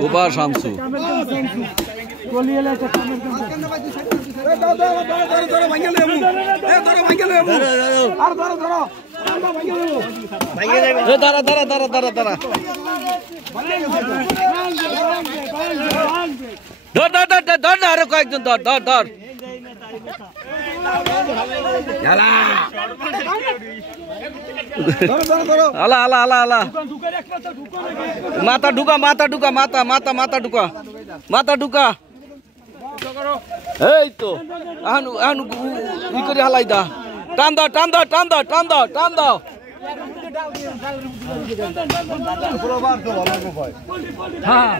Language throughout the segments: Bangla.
কুবা শামসু দাঁড়া দাঁড়া দাঁড়া দাঁড়া দাঁড়া ধর ধর ধর ধর না আরো কয়েকজন ধর ধর ধর আলা আলা আলা আলা মাথা ঢুকা মাথা ঢুকা মাথা মাথা মাথা ঢুকা মাথা ঢুকা এই তো আহানু আহানু ই করে হালাই দা টান দাও টান দাও টান দাও টান দাও টান দাও হ্যাঁ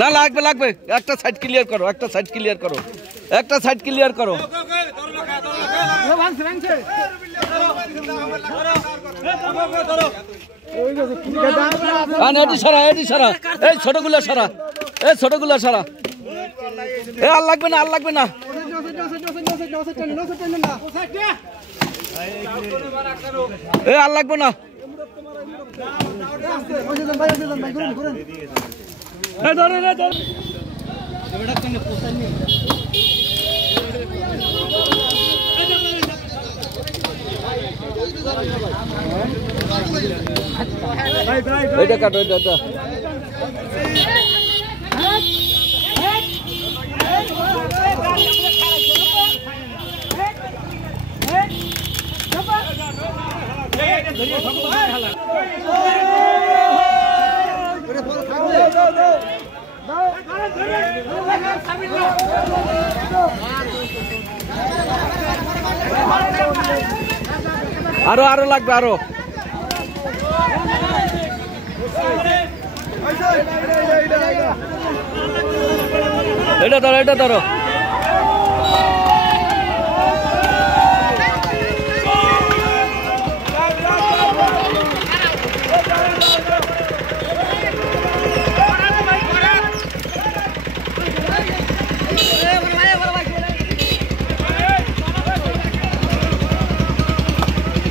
না লাগবে লাগবে একটা সাইড ক্লিয়ার করো একটা সাইড ক্লিয়ার করো একটা সাইড ক্লিয়ার করো এটি সারা এটি সারা এই ছোটগুলা সারা এই ছোটগুলা সারা এ আর লাগবে না আর লাগবে না এ আর লাগবে না এটা কাটো এটা এটা আরো আরো লাগবে আরো এটা ধরো এটা ধরো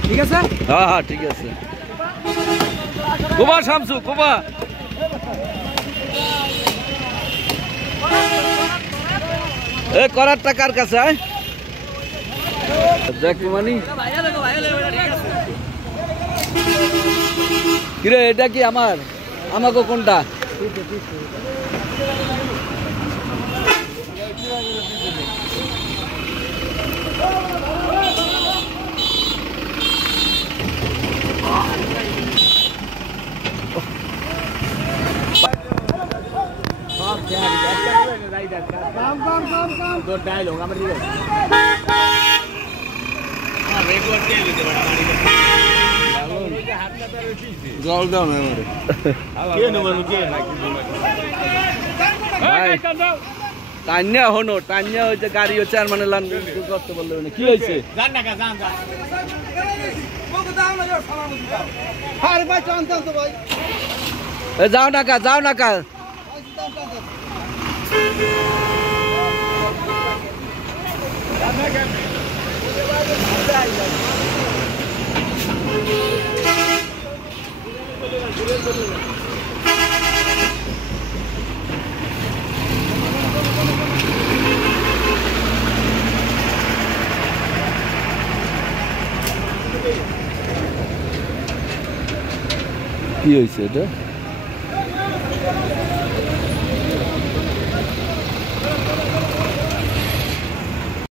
ঠিক আছে হ্যাঁ হ্যাঁ ঠিক আছে কুবা শামসু কুবা এ করার টাকার কাছে দেখ মানি কিরে এটা কি আমার আমাকে কোনটা জল দাও না টান্যা হনো টান্যা হয়েছে গাড়ি হচ্ছে আর মানে লান করতে বললো কি হয়েছে যাও না কা যাও না কা কি হয়েছে এটা